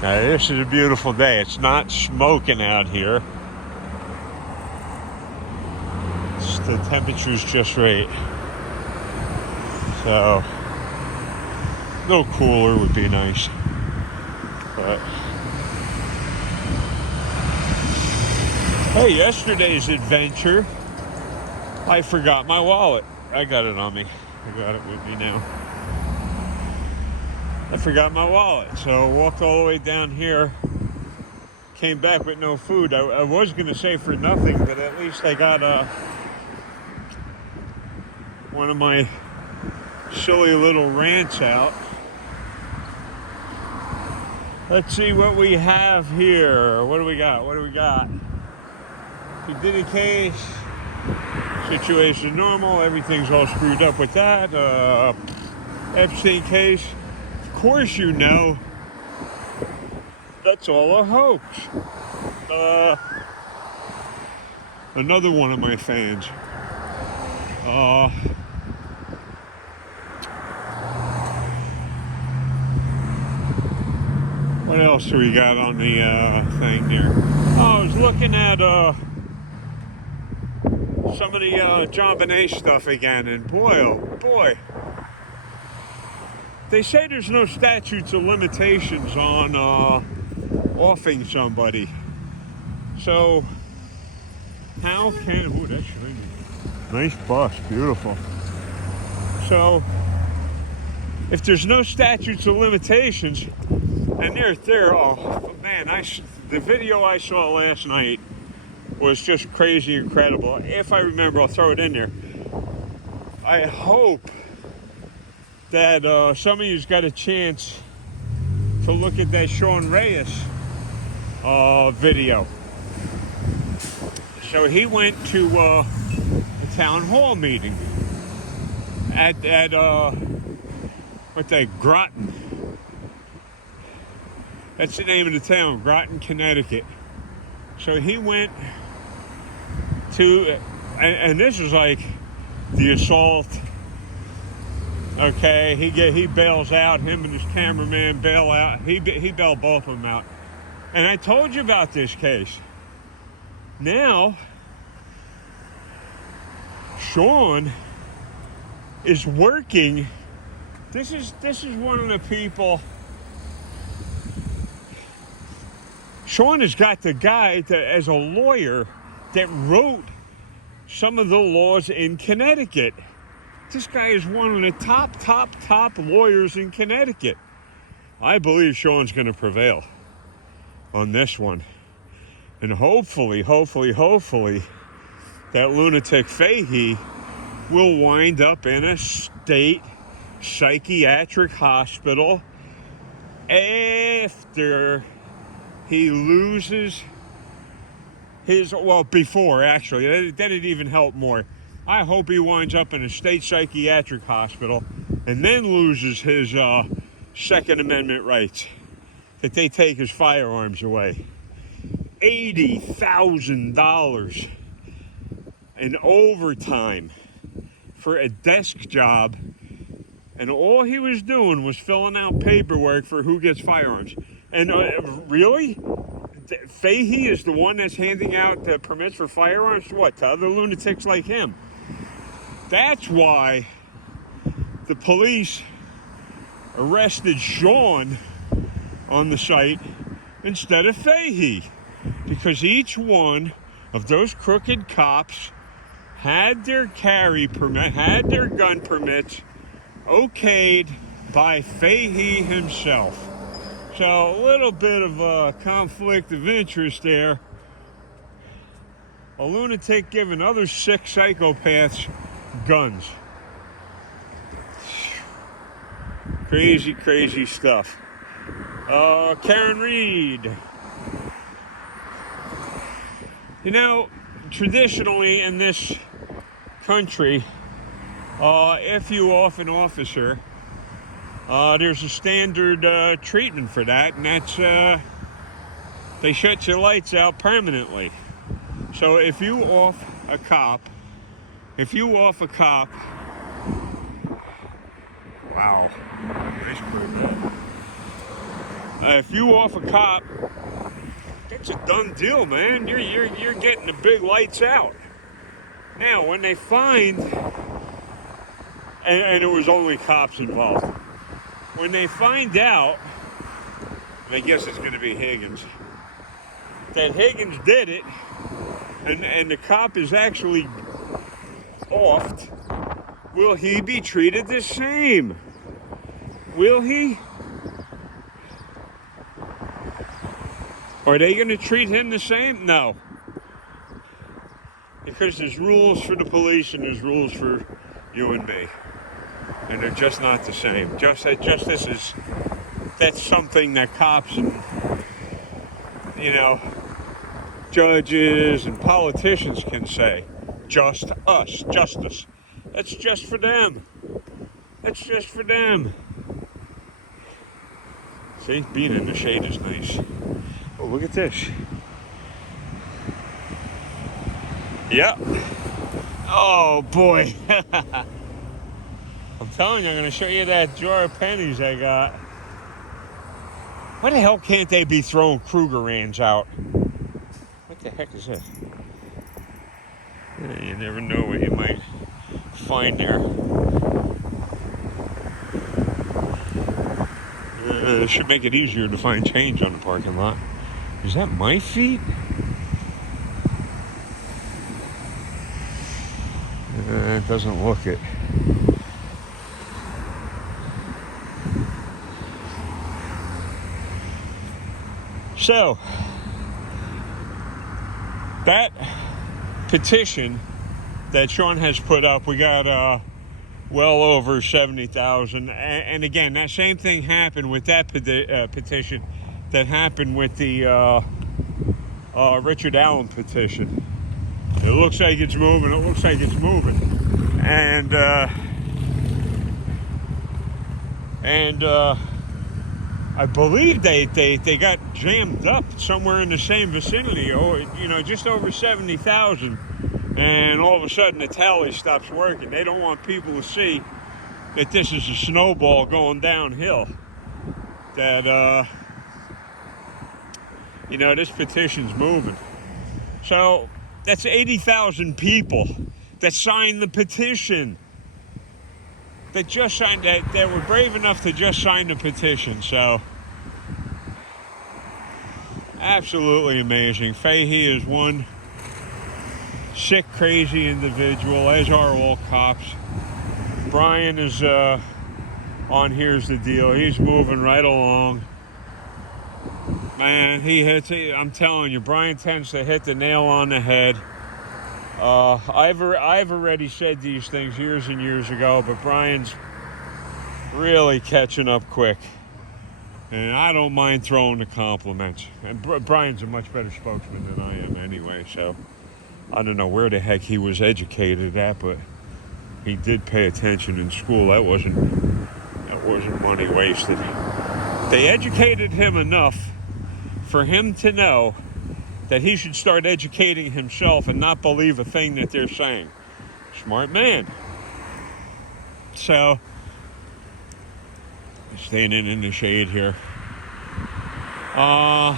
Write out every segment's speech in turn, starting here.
Now, this is a beautiful day. It's not smoking out here. The temperature's just right. So, a little cooler would be nice. But, hey, yesterday's adventure, I forgot my wallet. I got it on me. I got it with me now. I forgot my wallet, so I walked all the way down here, came back with no food. I was going to say for nothing, but at least I got one of my silly little rants out. Let's see what we have here. What do we got? The Diddy case, situation normal, everything's all screwed up with that. Epstein case. Of course you know that's all a hoax. Another one of my fans. What else do we got on the thing here? I was looking at some of the John Bonet stuff again, and boy, oh boy. They say there's no statutes of limitations on offing somebody. So, how can... Ooh, that's shiny. Nice bus, beautiful. So, if there's no statutes of limitations, and they're oh man, the video I saw last night was just crazy incredible. If I remember, I'll throw it in there. I hope that some of you's got a chance to look at that Sean Reyes video. So he went to a town hall meeting at Groton. That's the name of the town, Groton, Connecticut. So he went to, and this is like the assault. Okay, he bails out. Him and his cameraman bail out. He bailed both of them out. And I told you about this case. Now, Sean is working. This is one of the people. Sean has got the guy that, as a lawyer, that wrote some of the laws in Connecticut. This guy is one of the top lawyers in Connecticut. I believe Sean's going to prevail on this one. And hopefully, that lunatic Fahey will wind up in a state psychiatric hospital after he loses his, well, before actually, that'd even help more. I hope he winds up in a state psychiatric hospital and then loses his Second Amendment rights, that they take his firearms away. $80,000 in overtime for a desk job, and all he was doing was filling out paperwork for who gets firearms. And really? Fahey is the one that's handing out the permits for firearms to what? To other lunatics like him. That's why the police arrested Sean on the site instead of Fahey, because each one of those crooked cops had their carry permit, had their gun permits okayed by Fahey himself. So a little bit of a conflict of interest there. A lunatic giving other sick psychopaths guns. Crazy stuff. Karen Reed. You know, traditionally in this country, if you off an officer, there's a standard treatment for that, and that's they shut your lights out permanently. So if you off a cop, wow, nice crew, man. If you off a cop, it's a done deal, man. You're getting the big lights out. Now, when they find, and it was only cops involved, when they find out, and I guess it's going to be Higgins, that Higgins did it, and the cop is actually offed, will he be treated the same? Will he? Are they going to treat him the same? No. Because there's rules for the police and there's rules for you and me. And they're just not the same. That's something that cops and, judges and politicians can say. Just us, justice. That's just for them. That's just for them. See, being in the shade is nice. Oh, look at this. Yep. Oh, boy. I'm telling you, I'm going to show you that jar of pennies I got. Why the hell can't they be throwing Krugerrands out? What the heck is this? You never know what you might find there. It should make it easier to find change on the parking lot. Is that my feet? It doesn't look it. So, that petition that Sean has put up, we got well over 70,000. And again, that same thing happened with that petition that happened with the Richard Allen petition. It looks like it's moving. It looks like it's moving. And I believe they got jammed up somewhere in the same vicinity. Just over 70,000. And all of a sudden the tally stops working. They don't want people to see that this is a snowball going downhill. That, this petition's moving. So that's 80,000 people that signed the petition. That just signed that were brave enough to just sign the petition. So absolutely amazing. Fahey is one sick, crazy individual, as are all cops. Brian is on Here's the Deal. He's moving right along. Man, I'm telling you, Brian tends to hit the nail on the head. I've already said these things years and years ago, but Brian's really catching up quick. And I don't mind throwing the compliments. And Brian's a much better spokesman than I am anyway, so I don't know where the heck he was educated at, but he did pay attention in school. That wasn't money wasted. They educated him enough for him to know that he should start educating himself and not believe a thing that they're saying. Smart man. So, standing in the shade here. I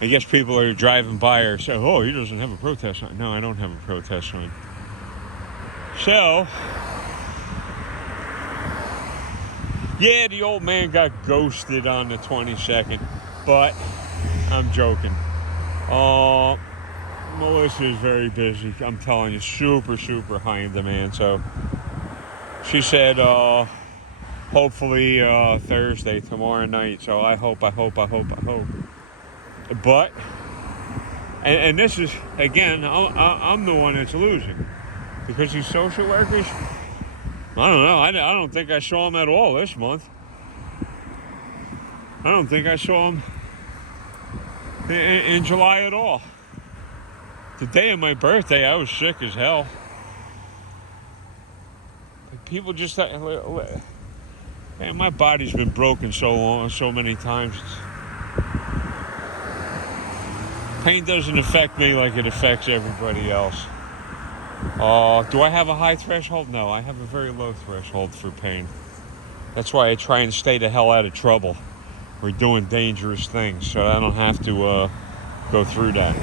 guess people are driving by or say, oh, he doesn't have a protest sign. No, I don't have a protest sign. So, yeah, the old man got ghosted on the 22nd, but I'm joking. Melissa is very busy. I'm telling you, super, super high in demand. So she said, hopefully Thursday, tomorrow night. So I hope. But, and this is, again, I'm the one that's losing. Because these social workers, I don't know. I don't think I saw them at all this month. I don't think I saw them in July at all. The day of my birthday, I was sick as hell. People just, man, my body's been broken so many times. Pain doesn't affect me like it affects everybody else. Do I have a high threshold? No, I have a very low threshold for pain. That's why I try and stay the hell out of trouble. or doing dangerous things, so I don't have to go through that.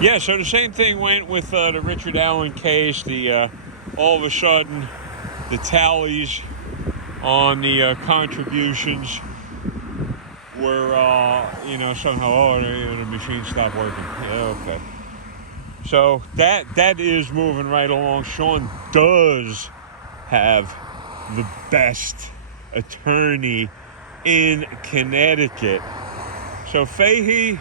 Yeah, so the same thing went with the Richard Allen case. The all of a sudden, the tallies on the contributions were, somehow, the machine stopped working. Yeah, okay. So that is moving right along. Sean does have the best attorney in Connecticut. So Fahey,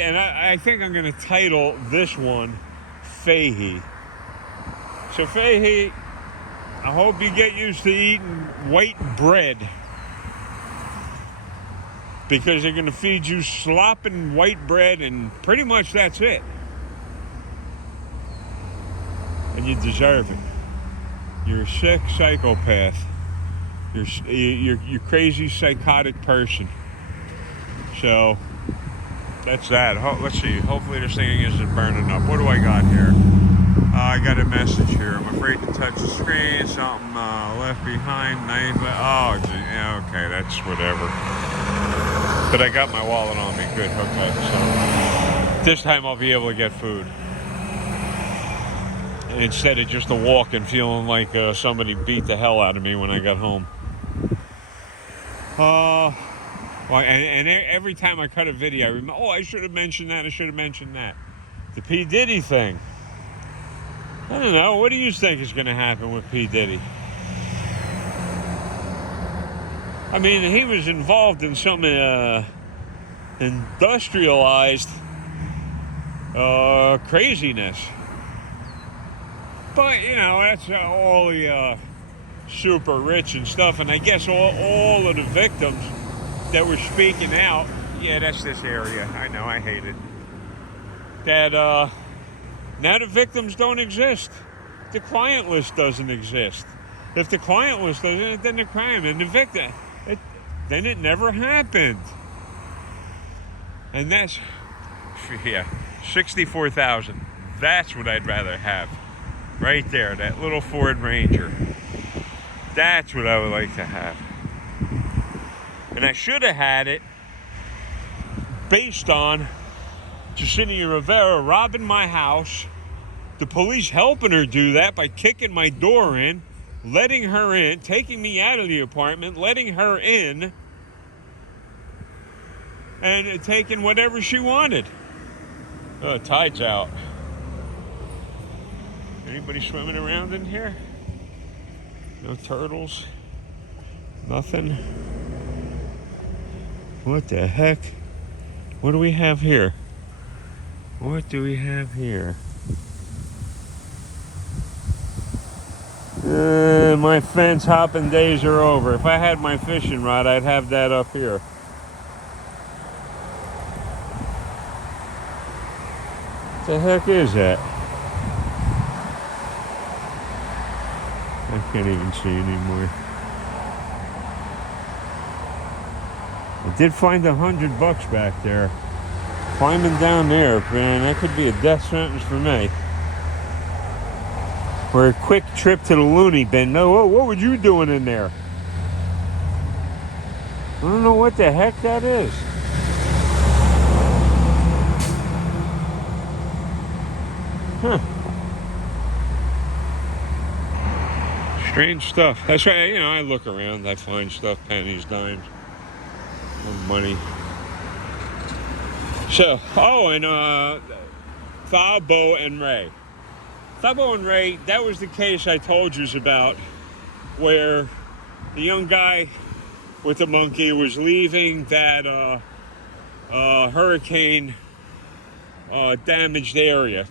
and I think I'm going to title this one Fahey. So Fahey, I hope you get used to eating white bread, because they're going to feed you slopping white bread, and pretty much that's it. And you deserve it. You're a sick psychopath. You're crazy, psychotic person. So that's that. Let's see. Hopefully this thing isn't burning up. What do I got here? I got a message here. I'm afraid to touch the screen. Something left behind. Knife. Oh, yeah, okay. That's whatever. But I got my wallet on me. Good. Okay. So this time I'll be able to get food, instead of just a walk and feeling like somebody beat the hell out of me when I got home. And every time I cut a video, I remember, I should have mentioned that. The P. Diddy thing. I don't know. What do you think is going to happen with P. Diddy? I mean, he was involved in some industrialized craziness. But, that's all the super rich and stuff. And I guess all of the victims that were speaking out, yeah, that's this area. I know, I hate it. That now the victims don't exist. The client list doesn't exist. If the client list doesn't, then the crime and the victim, then it never happened. And that's, yeah, 64,000. That's what I'd rather have. Right there, that little Ford Ranger. That's what I would like to have. And I should have had it based on Jacinia Rivera robbing my house, the police helping her do that by kicking my door in, letting her in, taking me out of the apartment, letting her in, and taking whatever she wanted. Tide's out. Anybody swimming around in here? No turtles? Nothing? What the heck? What do we have here? What do we have here? My fence hopping days are over. If I had my fishing rod, I'd have that up here. What the heck is that? I can't even see anymore. I did find $100 back there. Climbing down there, man, that could be a death sentence for me. Or a quick trip to the loony bin. No, what were you doing in there? I don't know what the heck that is. Huh. Strange stuff. That's right, I look around, I find stuff, pennies, dimes, money. So, and Thabo and Ray. Thabo and Ray, that was the case I told you about, where the young guy with the monkey was leaving that hurricane damaged area.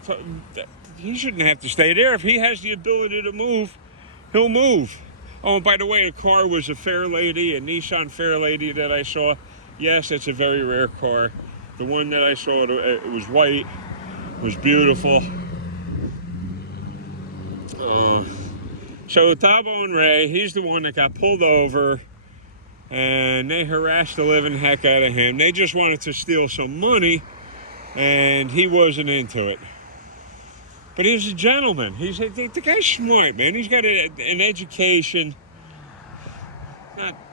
He shouldn't have to stay there. If he has the ability to move, he'll move. Oh, and by the way, the car was a Fairlady, a Nissan Fairlady that I saw. Yes, it's a very rare car. The one that I saw, it was white, it was beautiful. So Thabo and Ray, he's the one that got pulled over, and they harassed the living heck out of him. They just wanted to steal some money, and he wasn't into it. But he's a gentleman. The guy's smart, man. He's got an education.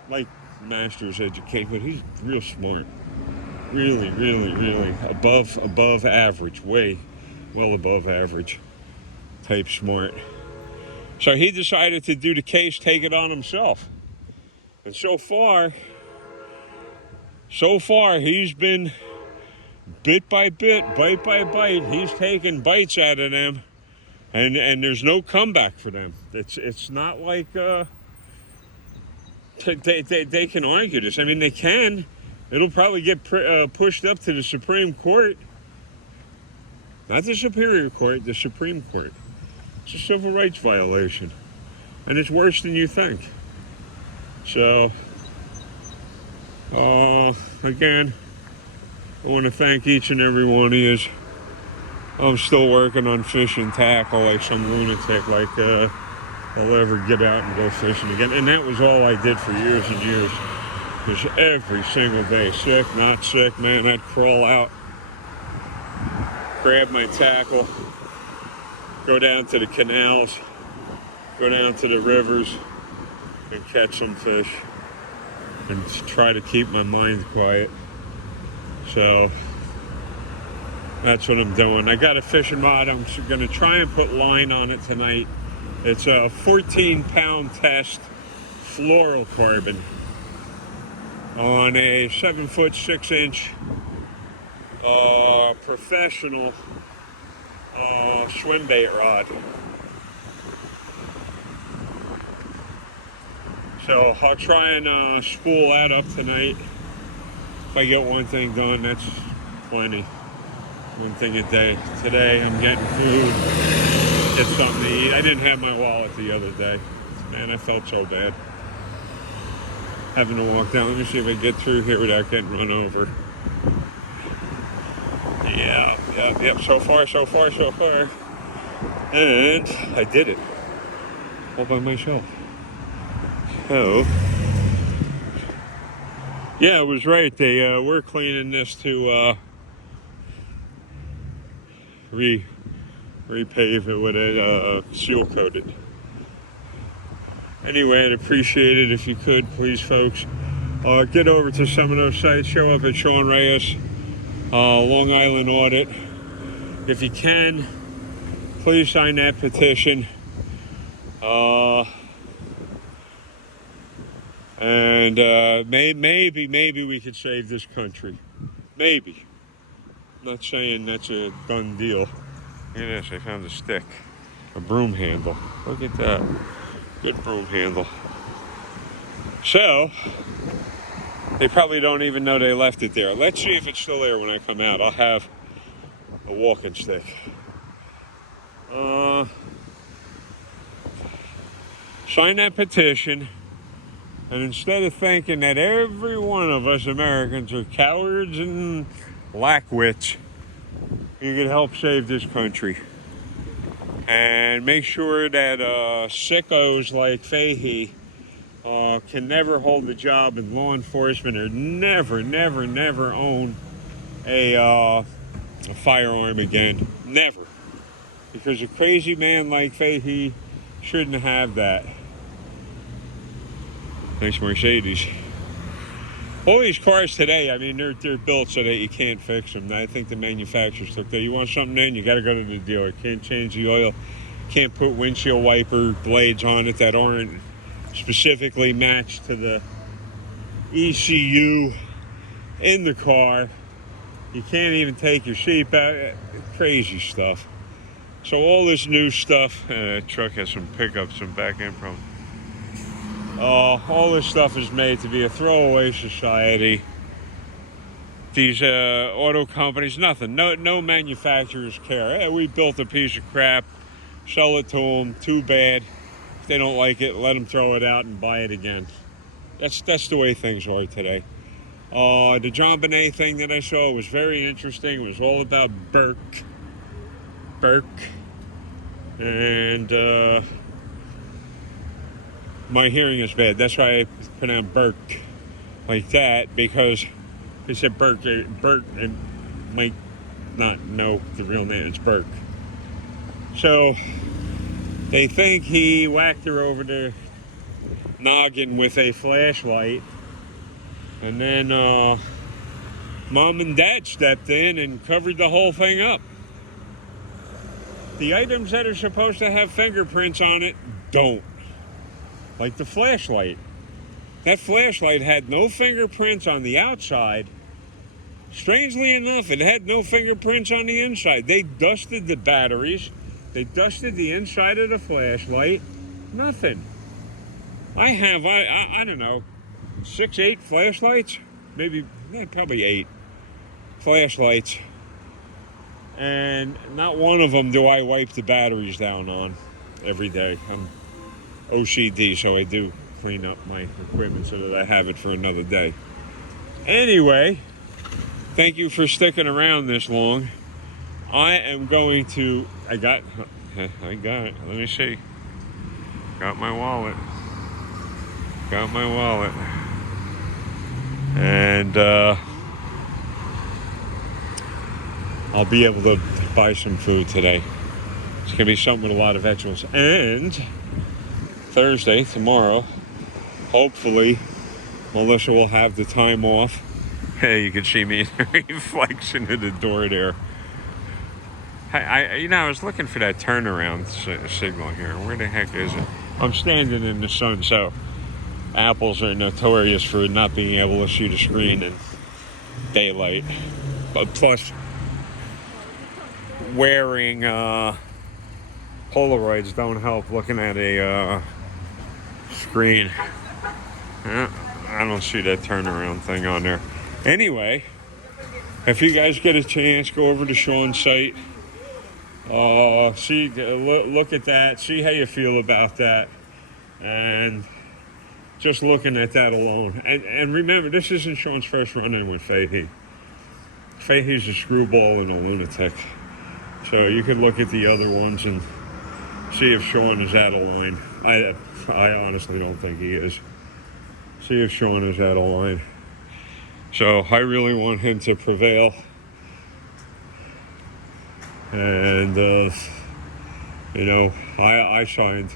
like master's education, but he's real smart. Really, really, really above average, way well above average type smart. So he decided to do the case, take it on himself. And so far, he's been bit by bit, bite by bite. He's taken bites out of them, and there's no comeback for them. It's not like they can argue this. I mean, they can. It'll probably get pushed up to the Supreme Court. Not the Superior Court, the Supreme Court. It's a civil rights violation. And it's worse than you think. So, again, I want to thank each and every one of you. I'm still working on fish and tackle like some lunatic, like I'll ever get out and go fishing again. And that was all I did for years and years. Because every single day, sick, not sick, man, I'd crawl out, grab my tackle, go down to the canals, go down to the rivers, and catch some fish, and try to keep my mind quiet. So that's what I'm doing. I got a fishing rod. I'm going to try and put line on it tonight. It's a 14-pound test fluorocarbon on a 7-foot 6-inch professional swim bait rod. So I'll try and spool that up tonight. If I get one thing done, that's plenty. One thing a day. Today I'm getting food, get something to eat. I didn't have my wallet the other day. Man, I felt so bad. Having to walk down. Let me see if I get through here without getting run over. Yep. So far. And I did it. All by myself. So, yeah, I was right. They were cleaning this to repave it with it seal coated. Anyway, I'd appreciate it if you could, please, folks. Get over to some of those sites. Show up at Sean Reyes, Long Island Audit. If you can, please sign that petition. And maybe we could save this country. Maybe. I'm not saying that's a done deal. Look at this, I found a stick. A broom handle. Look at that. Good broom handle. So, they probably don't even know they left it there. Let's see if it's still there when I come out. I'll have a walking stick. Sign that petition. And instead of thinking that every one of us Americans are cowards and lackwits, you can help save this country. And make sure that sickos like Fahey can never hold a job in law enforcement or never own a firearm again. Never. Because a crazy man like Fahey shouldn't have that. Nice Mercedes. All these cars today, I mean, they're built so that you can't fix them. I think the manufacturers look there. You want something in, you got to go to the dealer. Can't change the oil. Can't put windshield wiper blades on it that aren't specifically matched to the ECU in the car. You can't even take your seat back. Crazy stuff. So all this new stuff, truck has some pickups and back end from. All this stuff is made to be a throwaway society. These auto companies, nothing. No manufacturers care. Hey, we built a piece of crap. Sell it to them. Too bad. If they don't like it, let them throw it out and buy it again. That's the way things are today. The John Bonet thing that I saw was very interesting. It was all about Burke. And my hearing is bad. That's why I pronounce Burke like that, because they said Burke and might not know the real name. It's Burke. So they think he whacked her over the noggin with a flashlight. And then Mom and Dad stepped in and covered the whole thing up. The items that are supposed to have fingerprints on it don't. Like the flashlight. That flashlight had no fingerprints on the outside. Strangely enough, it had no fingerprints on the inside. They dusted the batteries. They dusted the inside of the flashlight. Nothing. I have, I don't know, 6, 8 flashlights? Maybe, probably 8 flashlights. And not one of them do I wipe the batteries down on every day. I'm OCD, so I do clean up my equipment so that I have it for another day. Anyway, thank you for sticking around this long. I am going to, I got it. Let me see. Got my wallet. And I'll be able to buy some food today. It's going to be something with a lot of vegetables. And Thursday, tomorrow, hopefully, Melissa will have the time off. Hey, you can see me flexing to the door there. I was looking for that turnaround signal here. Where the heck is it? I'm standing in the sun, so apples are notorious for not being able to see the screen in daylight. But plus, wearing Polaroids don't help looking at a screen. I don't see that turnaround thing on there. Anyway, if you guys get a chance, go over to Sean's site. Look at that. See how you feel about that. And just looking at that alone. And remember, this isn't Sean's first run-in with Fahey. Fahey's a screwball and a lunatic. So you could look at the other ones and see if Sean is out of line. I honestly don't think he is. See if Sean is out of line. So I really want him to prevail. And, I signed.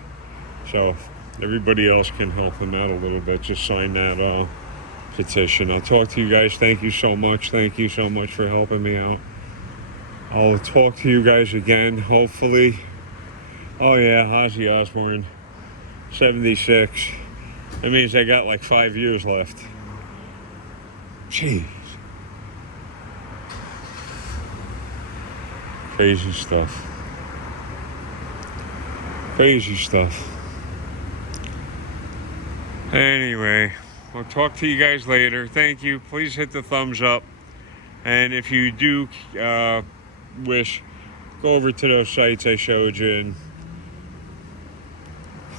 So everybody else can help him out a little bit. Just sign that petition. I'll talk to you guys. Thank you so much. Thank you so much for helping me out. I'll talk to you guys again, hopefully. Oh, yeah, Ozzy Osbourne, 76. That means I got like 5 years left. Jeez. Crazy stuff. Crazy stuff. Anyway, I'll talk to you guys later. Thank you. Please hit the thumbs up. And if you do wish, go over to those sites I showed you and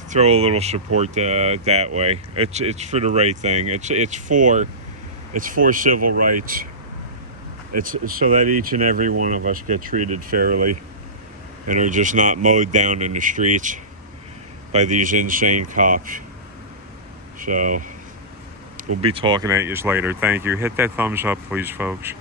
throw a little support that way. It's for the right thing. It's for civil rights. It's so that each and every one of us get treated fairly and are just not mowed down in the streets by these insane cops. So we'll be talking at you later. Thank you. Hit that thumbs up, please, folks.